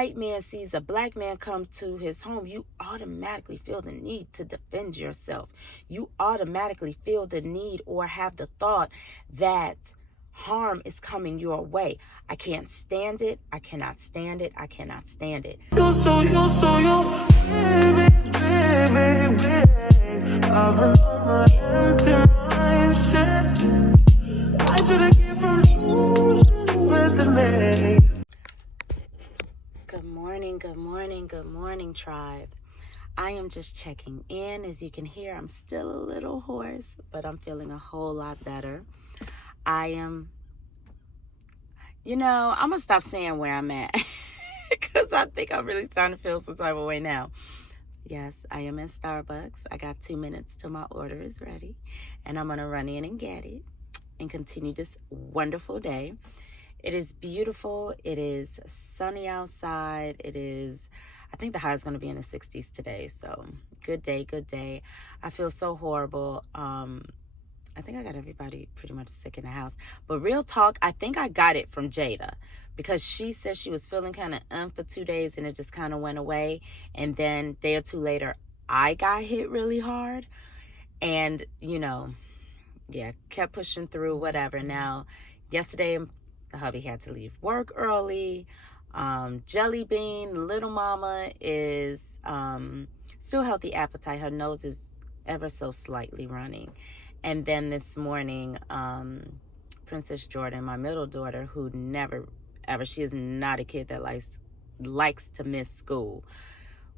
white man sees a black man come to his home, you automatically feel the need to defend yourself. You automatically feel the need or have the thought that harm is coming your way. I can't stand it. I cannot stand it. I cannot stand it. You're so, baby, baby, baby. I've been on my empty mind, shit. I should've kept from losing the rest of me. Good morning, good morning, good morning, tribe. I am just checking in. As you can hear, I'm still a little hoarse, but I'm feeling a whole lot better. I'm gonna stop saying where I'm at because I think I'm really starting to feel some type of way now. Yes, I am in Starbucks. I got 2 minutes till my order is ready, and I'm gonna run in and get it and continue this wonderful day. It is beautiful. It is sunny outside. I think the high is going to be in the 60s today. So good day, good day. I feel so horrible. I think I got everybody pretty much sick in the house. But real talk, I think I got it from Jada because she said she was feeling kind of for 2 days and it just kind of went away. And then a day or two later, I got hit really hard. And, kept pushing through, whatever. Now, yesterday, the hubby had to leave work early. Jelly Bean, little mama, is still healthy appetite. Her nose is ever so slightly running. And then this morning, Princess Jordan, my middle daughter, who never, ever, she is not a kid that likes to miss school,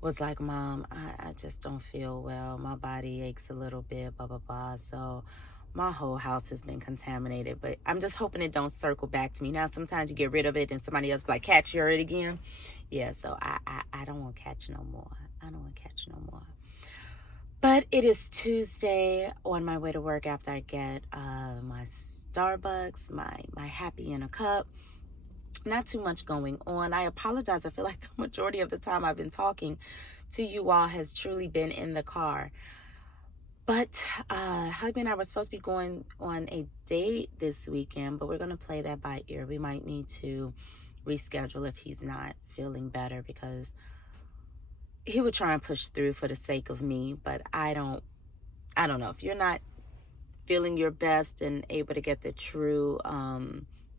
was like, Mom, I just don't feel well. My body aches a little bit, blah, blah, blah. So my whole house has been contaminated, but I'm just hoping it don't circle back to me. Now, sometimes you get rid of it and somebody else be like, catch you it again. Yeah, so I don't want to catch no more. I don't want to catch no more. But it is Tuesday, on my way to work after I get my Starbucks, my happy in a cup. Not too much going on. I apologize. I feel like the majority of the time I've been talking to you all has truly been in the car. But hubby and I were supposed to be going on a date this weekend, but we're going to play that by ear. We might need to reschedule if he's not feeling better, because he would try and push through for the sake of me. But I don't know. If you're not feeling your best and able to get the true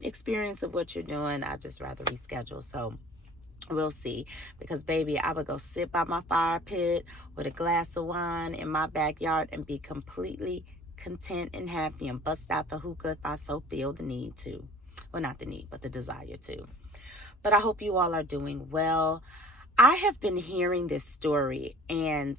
experience of what you're doing, I'd just rather reschedule. So we'll see, because baby, I would go sit by my fire pit with a glass of wine in my backyard and be completely content and happy and bust out the hookah if I so feel the need to. Well, not the need, but the desire to. But I hope you all are doing well. I have been hearing this story, and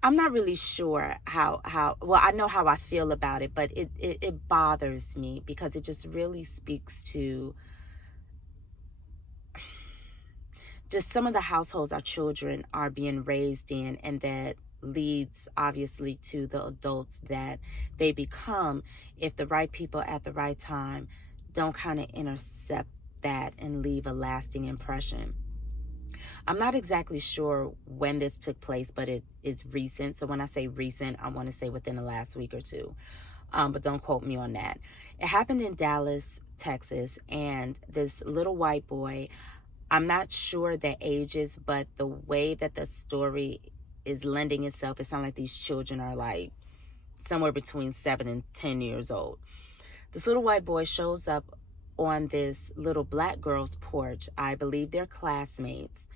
I'm not really sure how well, I know how I feel about it, but it bothers me because it just really speaks to just some of the households our children are being raised in, and that leads obviously to the adults that they become if the right people at the right time don't kind of intercept that and leave a lasting impression. I'm not exactly sure when this took place, but it is recent. So when I say recent, I want to say within the last week or two. But don't quote me on that. It happened in Dallas, Texas, and this little white boy, I'm not sure the ages, but the way that the story is lending itself, it sounds like these children are like somewhere between 7 and 10 years old. This little white boy shows up on this little black girl's porch. I believe they're classmates,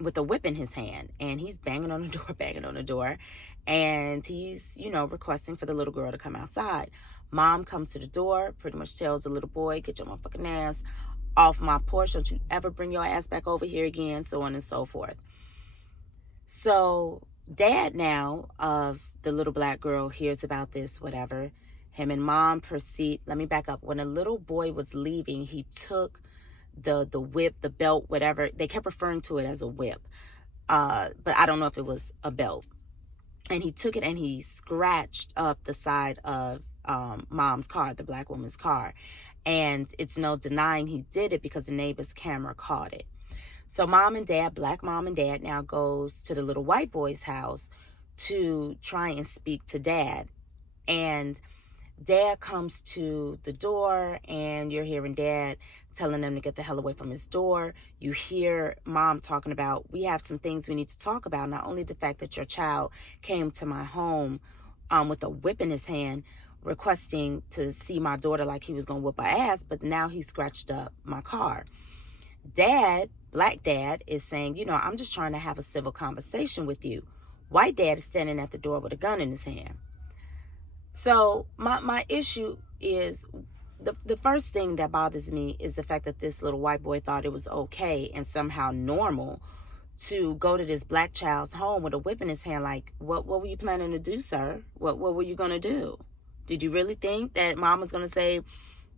with a whip in his hand, and he's banging on the door, and he's, requesting for the little girl to come outside. Mom comes to the door, pretty much tells the little boy, get your motherfucking ass off my porch. Don't you ever bring your ass back over here again, so on and so forth. So dad now of the little black girl hears about this, whatever. Him and mom proceed. Let me back up. When the little boy was leaving, he took the whip, the belt, whatever. They kept referring to it as a whip. But I don't know if it was a belt. And he took it and he scratched up the side of mom's car, the black woman's car. And it's no denying he did it because the neighbor's camera caught it. So mom and dad, black mom and dad, now goes to the little white boy's house to try and speak to dad. And dad comes to the door, and you're hearing dad telling them to get the hell away from his door. You hear mom talking about, we have some things we need to talk about. Not only the fact that your child came to my home with a whip in his hand, requesting to see my daughter like he was going to whoop her ass, but now he scratched up my car. Dad, black dad, is saying, I'm just trying to have a civil conversation with you. White dad is standing at the door with a gun in his hand. So my issue is, the first thing that bothers me is the fact that this little white boy thought it was okay and somehow normal to go to this black child's home with a whip in his hand. Like, what were you planning to do, sir? What were you going to do? Did you really think that mom was going to say,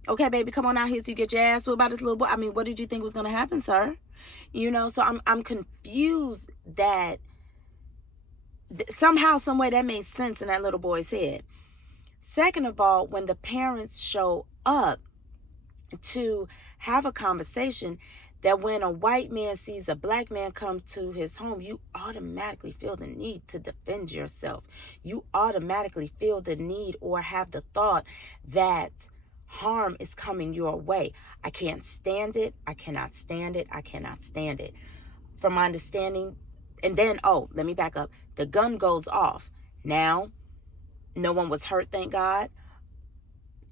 okay, baby, come on out here so you get your ass whipped by this little boy? I mean, what did you think was going to happen, sir? So I'm confused that somehow, some way that made sense in that little boy's head. Second of all, when the parents show up to have a conversation, that when a white man sees a black man come to his home, you automatically feel the need to defend yourself. You automatically feel the need or have the thought that harm is coming your way. I can't stand it. I cannot stand it. I cannot stand it. From my understanding, and then, let me back up. The gun goes off. Now, no one was hurt, thank God.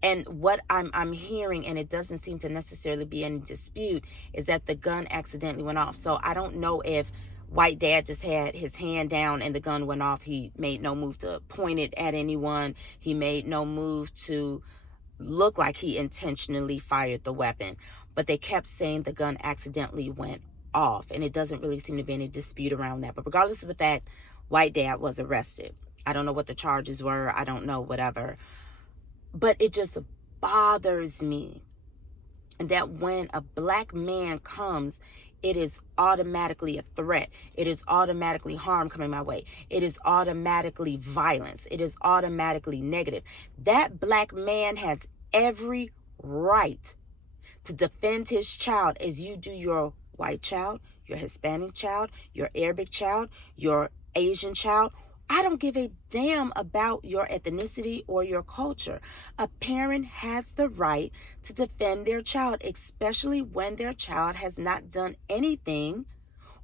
And what I'm hearing, and it doesn't seem to necessarily be any dispute, is that the gun accidentally went off. So I don't know if white dad just had his hand down and the gun went off. He made no move to point it at anyone. He made no move to look like he intentionally fired the weapon. But they kept saying the gun accidentally went off. And it doesn't really seem to be any dispute around that. But regardless of the fact, white dad was arrested. I don't know what the charges were. I don't know, whatever. But it just bothers me that when a black man comes, it is automatically a threat. It is automatically harm coming my way. It is automatically violence. It is automatically negative. That black man has every right to defend his child as you do your white child, your Hispanic child, your Arabic child, your Asian child. I don't give a damn about your ethnicity or your culture. A parent has the right to defend their child, especially when their child has not done anything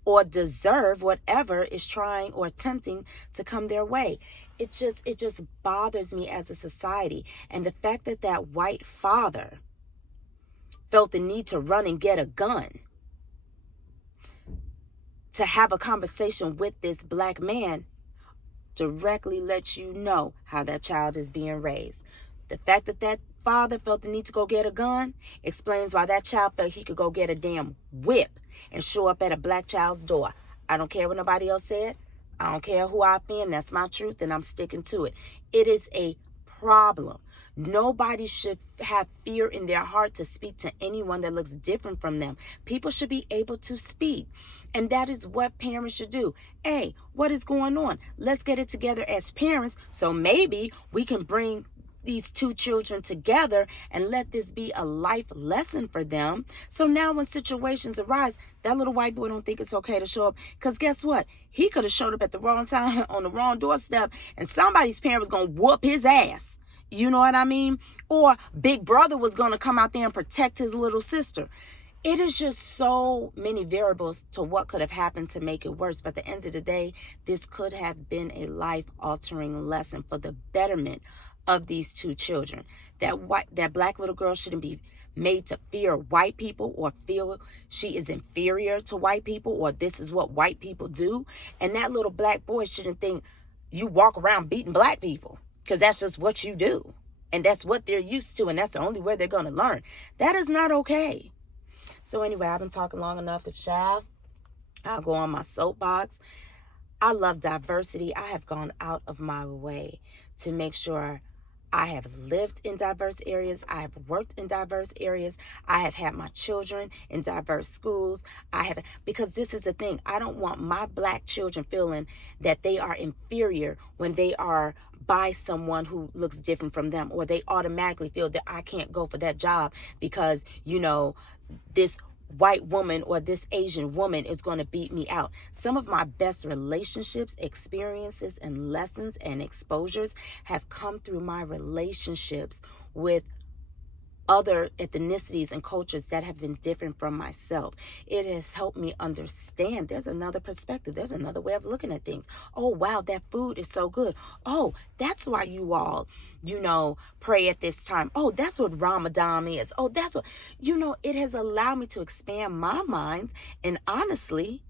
or deserve whatever is trying or attempting to come their way. It just bothers me as a society. And the fact that that white father felt the need to run and get a gun to have a conversation with this black man directly lets you know how that child is being raised. The fact that that father felt the need to go get a gun explains why that child felt he could go get a damn whip and show up at a black child's door. I don't care what nobody else said. I don't care who I offend. That's my truth, and I'm sticking to it. It is a problem. Nobody should have fear in their heart to speak to anyone that looks different from them. People should be able to speak. And that is what parents should do. Hey, what is going on? Let's get it together as parents so maybe we can bring these two children together and let this be a life lesson for them. So now when situations arise, that little white boy don't think it's okay to show up. Because guess what? He could have showed up at the wrong time on the wrong doorstep and somebody's parent was going to whoop his ass. You know what I mean? Or big brother was going to come out there and protect his little sister. It is just so many variables to what could have happened to make it worse. But at the end of the day, this could have been a life-altering lesson for the betterment of these two children. That black little girl shouldn't be made to fear white people or feel she is inferior to white people or this is what white people do. And that little black boy shouldn't think you walk around beating black people because that's just what you do. And that's what they're used to. And that's the only way they're going to learn. That is not okay. So anyway, I've been talking long enough with Child. I'll go on my soapbox. I love diversity. I have gone out of my way to make sure I have lived in diverse areas. I have worked in diverse areas. I have had my children in diverse schools. Because this is the thing. I don't want my black children feeling that they are inferior when they are by someone who looks different from them, or they automatically feel that I can't go for that job because, this white woman or this Asian woman is going to beat me out. Some of my best relationships, experiences, and lessons and exposures have come through my relationships with other ethnicities and cultures that have been different from myself. It has helped me understand there's another perspective. There's another way of looking at things. Oh, wow, that food is so good. Oh, that's why you all, pray at this time. Oh, that's what Ramadan is. Oh, that's what, it has allowed me to expand my mind and honestly,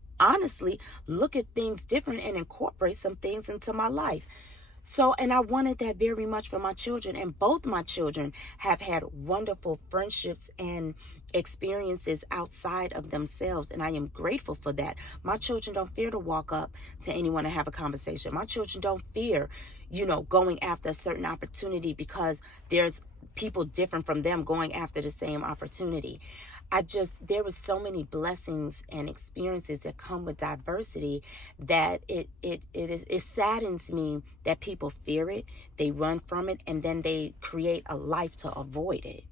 look at things different and incorporate some things into my life. So, and I wanted that very much for my children, and both my children have had wonderful friendships and experiences outside of themselves, and I am grateful for that. My children don't fear to walk up to anyone and have a conversation. My children don't fear, going after a certain opportunity because there's people different from them going after the same opportunity. There was so many blessings and experiences that come with diversity that it saddens me that people fear it, they run from it, and then they create a life to avoid it.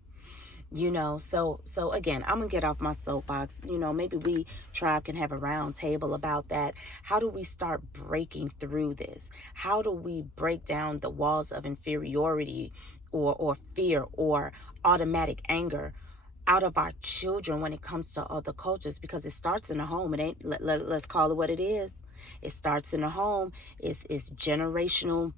So again, I'm gonna get off my soapbox. Maybe we tribe can have a round table about that. How do we start breaking through this? How do we break down the walls of inferiority or fear or automatic anger out of our children when it comes to other cultures? Because it starts in the home. It ain't, let's call it what it is. It starts in the home. It's generational,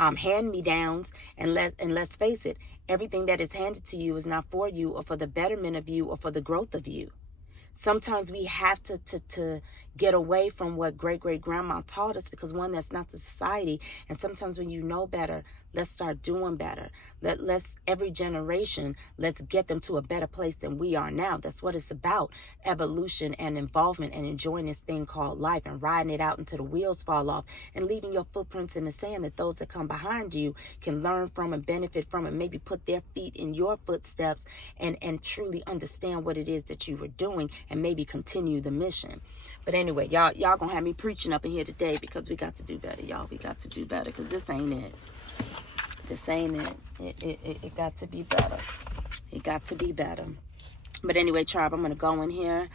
hand-me-downs. And let's face it, everything that is handed to you is not for you or for the betterment of you or for the growth of you. Sometimes we have to get away from what great-great-grandma taught us, because one, that's not the society. And sometimes when you know better, let's start doing better. Let's every generation, let's get them to a better place than we are now. That's what it's about. Evolution and involvement and enjoying this thing called life and riding it out until the wheels fall off and leaving your footprints in the sand that those that come behind you can learn from and benefit from, and maybe put their feet in your footsteps and truly understand what it is that you were doing and maybe continue the mission. But anyway, y'all gonna have me preaching up in here today because we got to do better, y'all. We got to do better, because this ain't it. This ain't it. It got to be better. It got to be better. But anyway, tribe, I'm gonna go in here.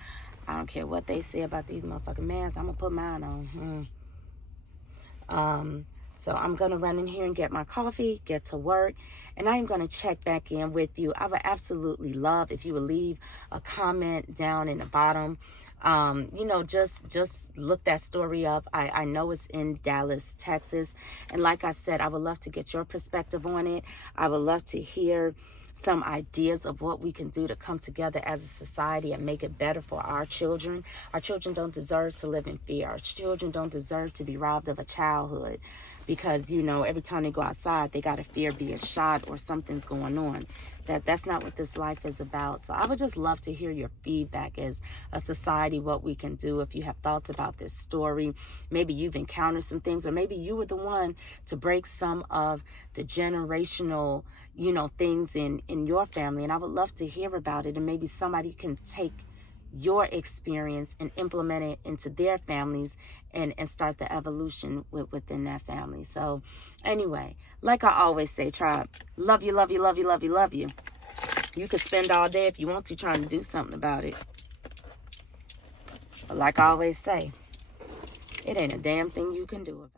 I don't care what they say about these motherfucking masks. I'm gonna put mine on. So I'm gonna run in here and get my coffee, get to work, and I am gonna check back in with you. I would absolutely love if you would leave a comment down in the bottom. Just look that story up. I know it's in Dallas, Texas. And like I said, I would love to get your perspective on it. I would love to hear some ideas of what we can do to come together as a society and make it better for our children. Our children don't deserve to live in fear. Our children don't deserve to be robbed of a childhood because, every time they go outside, they got to fear being shot or something's going on. That's not what this life is about. So I would just love to hear your feedback as a society, what we can do. If you have thoughts about this story, maybe you've encountered some things, or maybe you were the one to break some of the generational, things in your family. And I would love to hear about it. And maybe somebody can take your experience and implement it into their families and start the evolution within that family. So anyway, like I always say, tribe, love you, love you, love you, love you, love you. You could spend all day if you want to trying to do something about it. But like I always say, it ain't a damn thing you can do about it.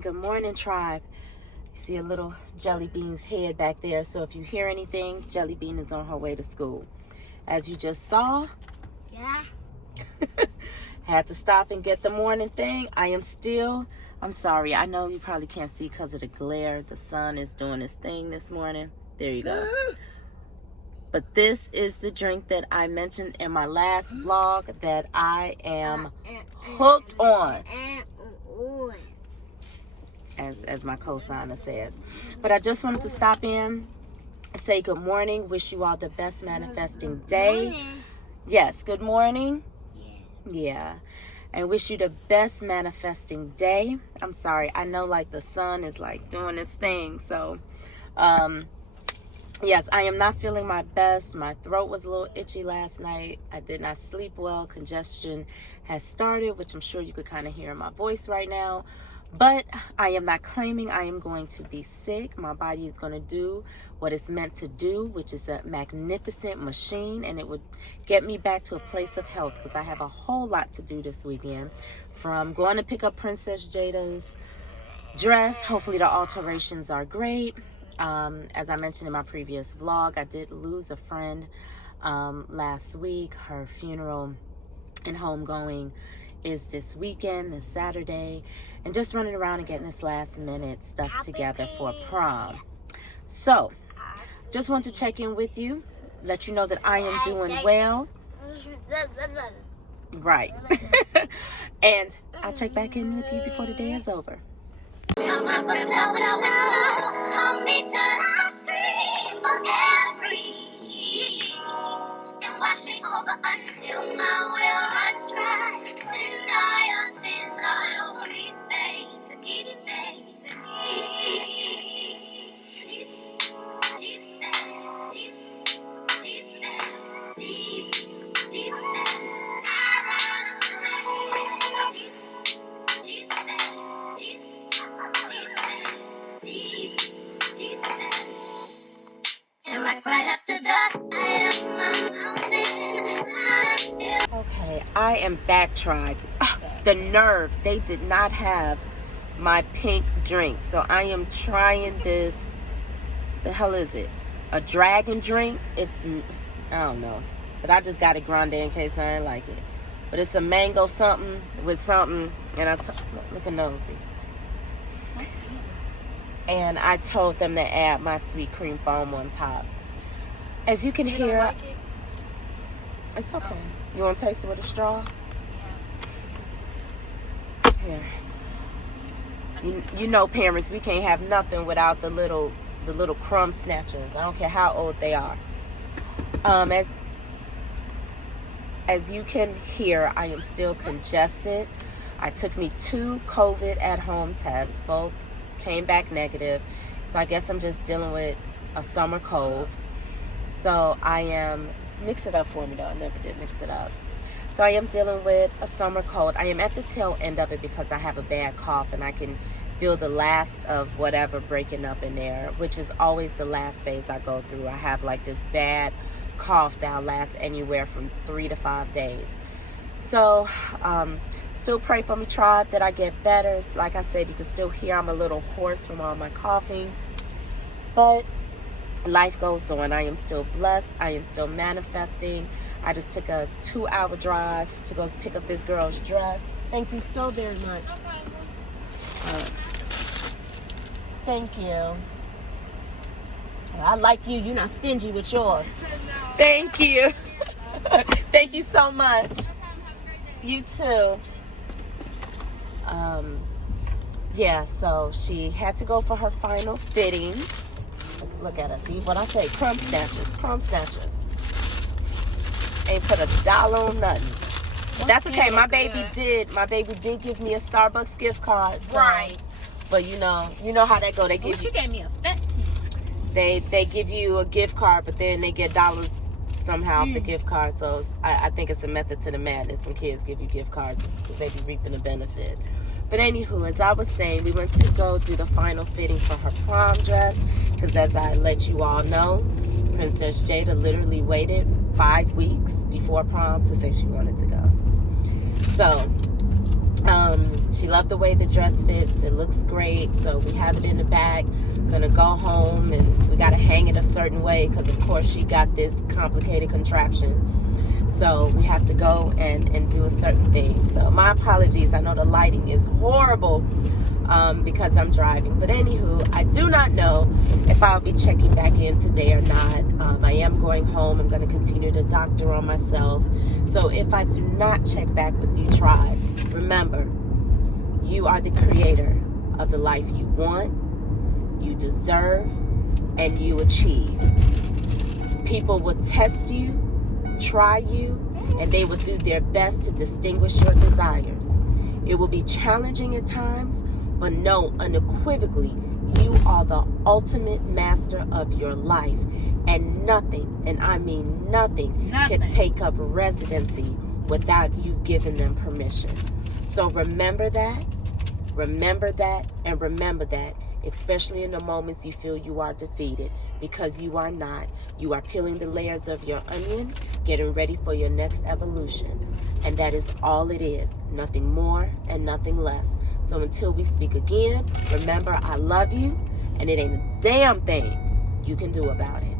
Good morning, tribe. You see a little Jelly Bean's head back there. So if you hear anything, Jelly Bean is on her way to school. As you just saw, yeah, had to stop and get the morning thing. I'm sorry. I know you probably can't see because of the glare. The sun is doing its thing this morning. There you go. But this is the drink that I mentioned in my last vlog that I am hooked on. As my co-signer says. But I just wanted to stop in, say good morning, wish you all the best manifesting day. Yes, good morning. Yeah. and wish you the best manifesting day. I'm sorry, I know like the sun is like doing its thing. So yes, I am not feeling my best. My throat was a little itchy last night. I did not sleep well. Congestion has started, which I'm sure you could kind of hear in my voice right now. But I am not claiming I am going to be sick. My body is going to do what it's meant to do, which is a magnificent machine, and it would get me back to a place of health, because I have a whole lot to do this weekend. From going to pick up Princess Jada's dress. Hopefully the alterations are great. As I mentioned in my previous vlog, I did lose a friend last week. Her funeral and homegoing is this weekend, this Saturday, and just running around and getting this last minute stuff together for prom. So just want to check in with you, let you know that I am doing well. Right. And I'll check back in with you before the day is over. Wash me over until my well runs dry. Deny your sins all over me, baby. Need it, baby. Right up to the Okay, I am back, tribe. The nerve, they did not have my pink drink. So I am trying this, the hell is it? A dragon drink? It's, I don't know. But I just got it grande in case I ain't like it. But it's a mango something with something. And look at nosy. And I told them to add my sweet cream foam on top. As you can hear, like it? It's okay. You want to taste it with a straw? Here. You know, parents, we can't have nothing without the little crumb snatchers. I don't care how old they are. As you can hear, I am still congested. I took me 2 COVID at home tests. Both came back negative. So I guess I'm just dealing with a summer cold. So I am, mix it up for me though, I never did mix it up. So I am dealing with a summer cold. I am at the tail end of it because I have a bad cough and I can feel the last of whatever breaking up in there, which is always the last phase I go through. I have like this bad cough that'll last anywhere from 3 to 5 days. So still pray for me, tribe, that I get better. It's like I said, you can still hear I'm a little hoarse from all my coughing, but life goes on. I am still blessed. I am still manifesting. I just took a 2-hour drive to go pick up this girl's dress. Thank you so very much. Thank you. I like you. You're not stingy with yours. Thank you. Thank you so much. You too. Yeah, so she had to go for her final fitting. Look at her. See what I say? Crumb snatchers. Crumb snatchers. Ain't put $1 on nothing. That's okay. My baby did give me a Starbucks gift card. So, Right. But you know how that go. They give you. She gave me a fat piece. They give you a gift card, but then they get dollars somehow off the gift card. So I think it's a method to the madness. Some kids give you gift cards because they be reaping the benefit. But anywho, as I was saying, we went to go do the final fitting for her prom dress. Because as I let you all know, Princess Jada literally waited 5 weeks before prom to say she wanted to go. So she loved the way the dress fits. It looks great. So we have it in the bag. Gonna go home and we gotta hang it a certain way because of course she got this complicated contraption. So we have to go and do a certain thing. So my apologies. I know the lighting is horrible because I'm driving. But anywho, I do not know if I'll be checking back in today or not. I am going home. I'm going to continue to doctor on myself. So if I do not check back with you, tribe, remember, you are the creator of the life you want, you deserve, and you achieve. People will test you, try you, and they will do their best to distinguish your desires. It will be challenging at times, but know unequivocally you are the ultimate master of your life, and nothing, and I mean nothing, can take up residency without you giving them permission. So remember that, and remember that, especially in the moments you feel you are defeated, because you are not. You are peeling the layers of your onion, getting ready for your next evolution. And that is all it is, nothing more and nothing less. So until we speak again, remember I love you, and it ain't a damn thing you can do about it.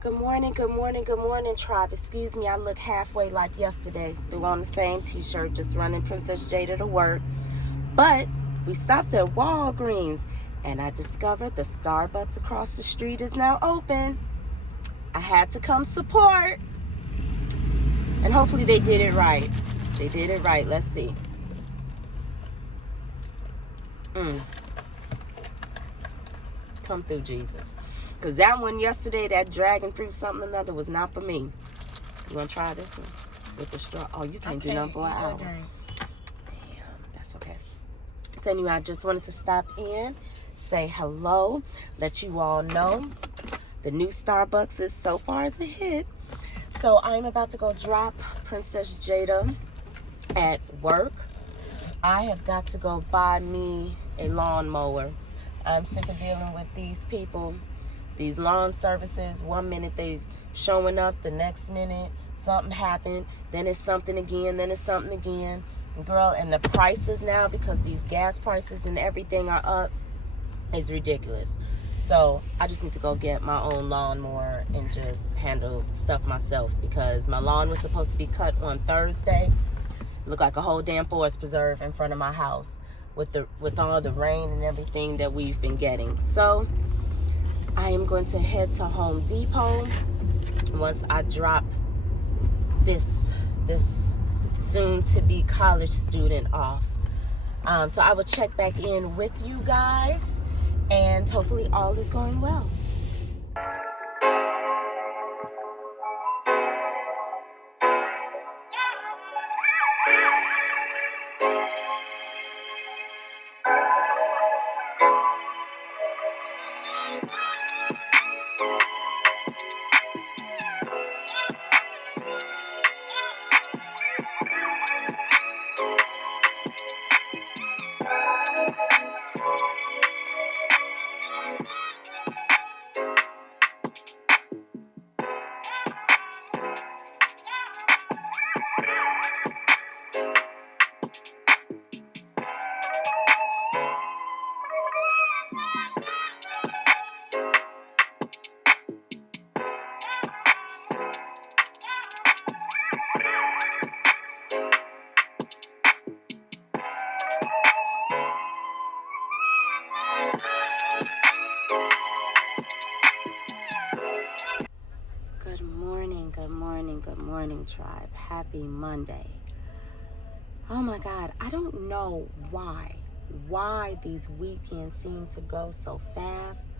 Good morning, good morning, good morning, tribe. Excuse me, I look halfway like yesterday. Threw on the same t-shirt, just running Princess Jada to work. But we stopped at Walgreens, and I discovered the Starbucks across the street is now open. I had to come support. And hopefully they did it right. They did it right. Let's see. Come through, Jesus. Because that one yesterday, that dragon fruit something or another, was not for me. You want to try this one? With the straw? Oh, you can't do nothing for an hour. Damn, that's okay. So anyway, I just wanted to stop in, say hello, let you all know the new Starbucks is so far as a hit. So I'm about to go drop Princess Jada at work. I have got to go buy me a lawnmower. I'm sick of dealing with these people, these lawn services. One minute they showing up, the next minute something happened, then it's something again, then it's something again. Girl, and the prices now, because these gas prices and everything are up, is ridiculous. So I just need to go get my own lawnmower and just handle stuff myself, because my lawn was supposed to be cut on Thursday. It looked like a whole damn forest preserve in front of my house with all the rain and everything that we've been getting. So I am going to head to Home Depot once I drop this soon-to-be college student off. So I will check back in with you guys, and hopefully all is going well. Good morning, tribe. Happy Monday. Oh my God, I don't know why these weekends seem to go so fast.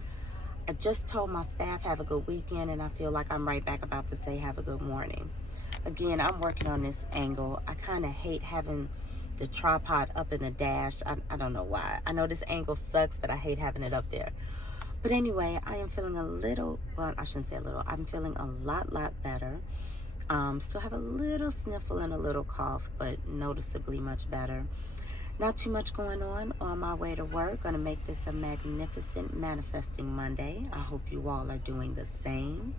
I just told my staff have a good weekend, and I feel like I'm right back about to say have a good morning. Again, I'm working on this angle. I kind of hate having the tripod up in the dash. I don't know why. I know this angle sucks, but I hate having it up there. But anyway, I am feeling a little, well, I shouldn't say a little, I'm feeling a lot better. Still have a little sniffle and a little cough, but noticeably much better. Not too much going on my way to work. Gonna make this a magnificent manifesting Monday. I hope you all are doing the same.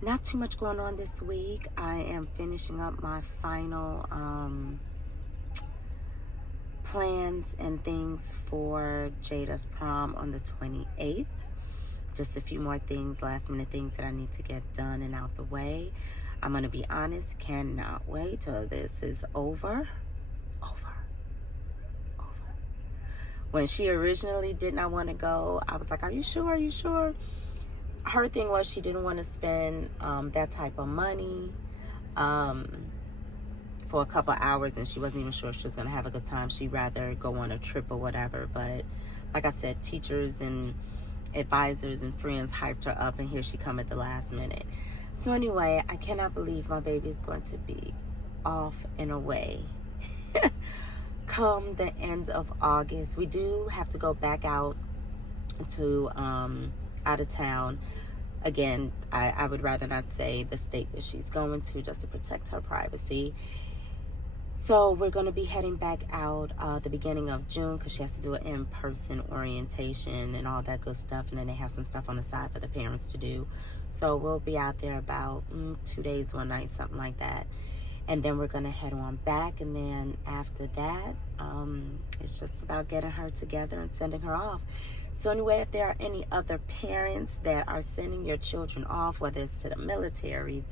Not too much going on this week. I am finishing up my final plans and things for Jada's prom on the 28th. Just a few more things, last minute things that I need to get done and out the way. I'm gonna be honest, cannot wait till this is over. When she originally did not want to go, I was like, are you sure? Are you sure? Her thing was she didn't want to spend that type of money for a couple hours, and she wasn't even sure if she was going to have a good time. She'd rather go on a trip or whatever. But like I said, teachers and advisors and friends hyped her up, and here she come at the last minute. So anyway, I cannot believe my baby is going to be off and away come the end of August. We do have to go back out to out of town. Again, I would rather not say the state that she's going to, just to protect her privacy. So we're going to be heading back out the beginning of June, because she has to do an in-person orientation and all that good stuff. And then they have some stuff on the side for the parents to do. So we'll be out there about 2 days, 1 night, something like that. And then we're going to head on back. And then after that, it's just about getting her together and sending her off. So anyway, if there are any other parents that are sending your children off, whether it's to the military,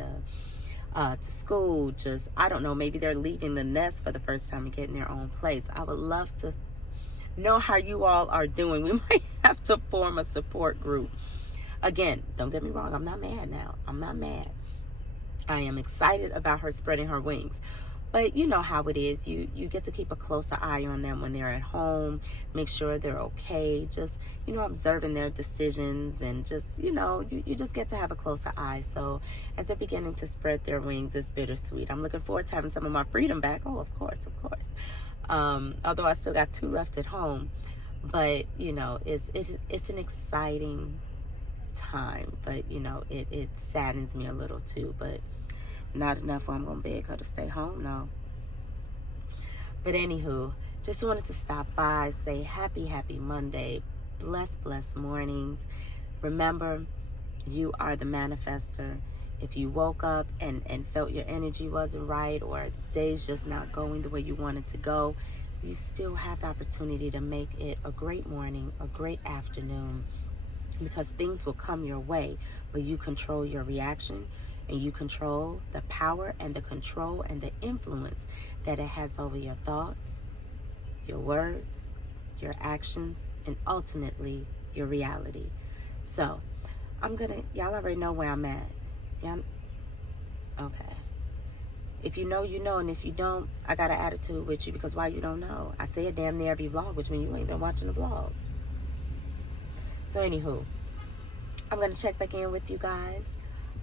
to school, just, I don't know, maybe they're leaving the nest for the first time and getting their own place, I would love to know how you all are doing. We might have to form a support group. Again, don't get me wrong, I'm not mad now. I'm not mad. I am excited about her spreading her wings. But you know how it is. You get to keep a closer eye on them when they're at home. Make sure they're okay. Just, observing their decisions, and just, you just get to have a closer eye. So as they're beginning to spread their wings, it's bittersweet. I'm looking forward to having some of my freedom back. Oh, of course, of course. Although I still got 2 left at home. But, it's an exciting time. But, it saddens me a little too. But not enough where I'm going to beg her to stay home, no. But anywho, just wanted to stop by, say happy Monday. Blessed mornings. Remember, you are the manifester. If you woke up and felt your energy wasn't right, or the day's just not going the way you want it to go, you still have the opportunity to make it a great morning, a great afternoon, because things will come your way, but you control your reaction. And you control the power and the control and the influence that it has over your thoughts, your words, your actions, and ultimately your reality. So y'all already know where I'm at. Yeah. Okay. If you know, you know. And if you don't, I got an attitude with you, because why you don't know? I say it damn near every vlog, which means you ain't been watching the vlogs. So anywho, I'm going to check back in with you guys.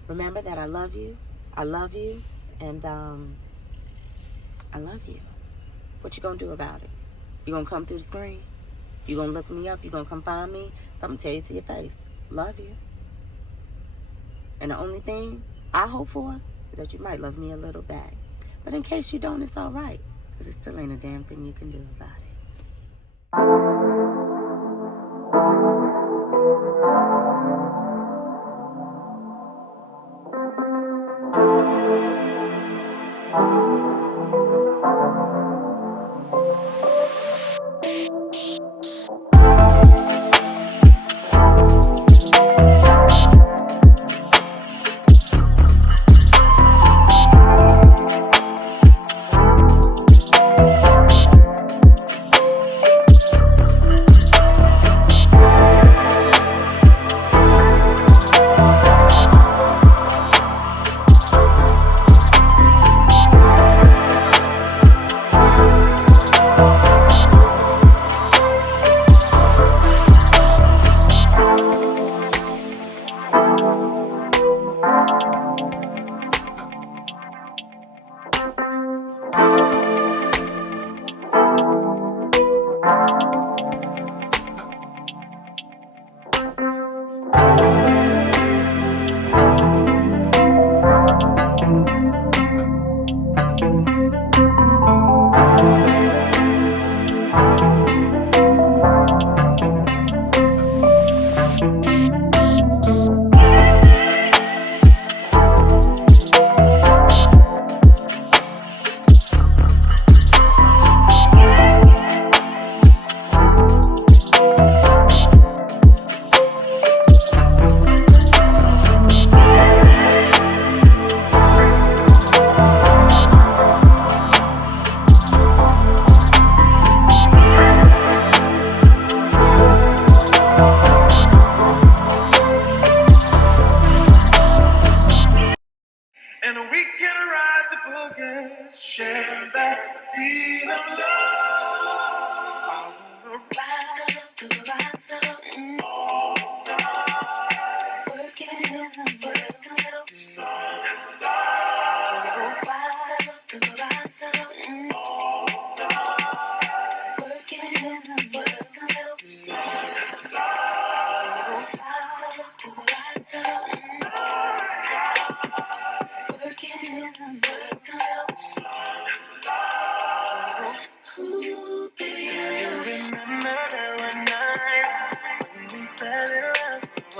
Remember that I love you, and I love you. What you gonna do about it? You gonna come through the screen? You gonna look me up? You gonna come find me? I'm gonna tell you to your face, love you. And the only thing I hope for is that you might love me a little back. But in case you don't, it's all right, because it still ain't a damn thing you can do about it.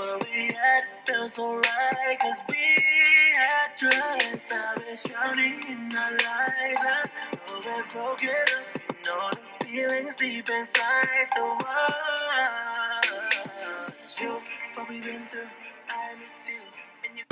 where we at, felt so right, cause we had trust. Now it's drowning in our lives. I know we're broken up, you know the feelings deep inside. So it's you, what we've been through, I miss you. And you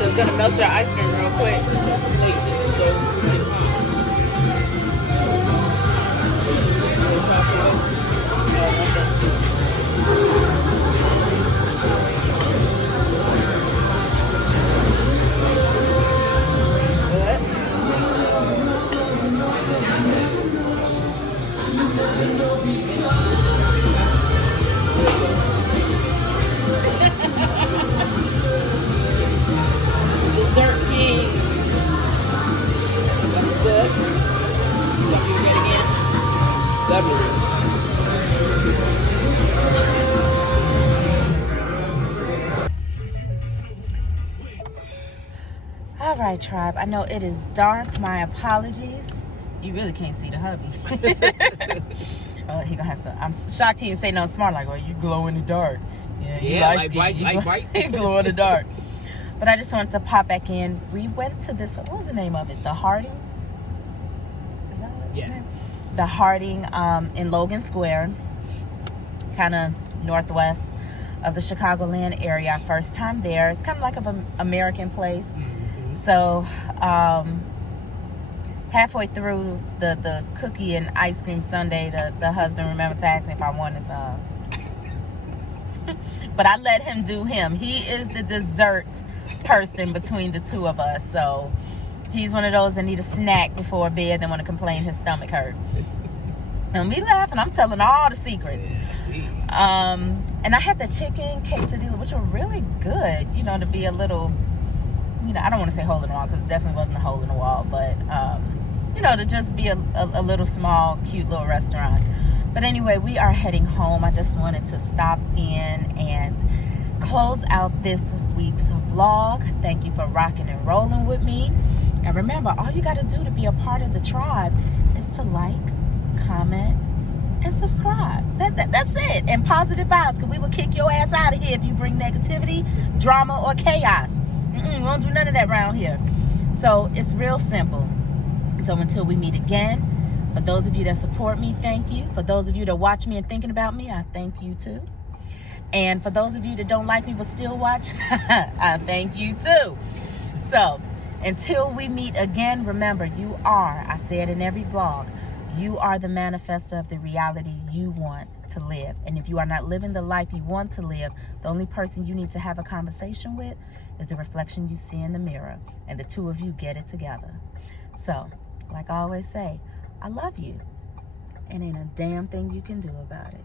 So it's gonna melt your ice cream real quick. Dessert king. That's good. Got you good again? Definitely. All right, tribe. I know it is dark. My apologies. You really can't see the hubby. He gonna have some. I'm shocked he didn't say nothing smart like, "Oh, you glow in the dark." Yeah, like white. You glow in the dark. But I just wanted to pop back in. We went to this. What was the name of it? The Harding. Is that what? Yeah. Name? The Harding in Logan Square, kind of northwest of the Chicagoland area. First time there. It's kind of like an American place. Mm-hmm. So halfway through the cookie and ice cream sundae, the husband remembered to ask me if I wanted some. But I let him do him. He is the dessert person between the two of us. So he's one of those that need a snack before bed and want to complain his stomach hurt. And me laughing, I'm telling all the secrets. Yeah, I see. And I had the chicken quesadilla, which were really good, you know, to be a little, you know, I don't want to say hole in the wall because it definitely wasn't a hole in the wall, but, you know, to just be a little small, cute little restaurant. But anyway, we are heading home. I just wanted to stop in and close out this week's vlog. Thank you for rocking and rolling with me. And remember, all you got to do to be a part of the tribe is to like, comment, and subscribe. That's it. And positive vibes, because we will kick your ass out of here if you bring negativity, drama, or chaos. We won't do none of that around here. So it's real simple. So until we meet again, for those of you that support me, thank you. For those of you that watch me and thinking about me, I thank you too. And for those of you that don't like me but still watch, I thank you too. So until we meet again, remember, you are, I say it in every vlog, you are the manifestor of the reality you want to live. And if you are not living the life you want to live, the only person you need to have a conversation with is the reflection you see in the mirror. And the two of you get it together. So, like I always say, I love you. And ain't a damn thing you can do about it.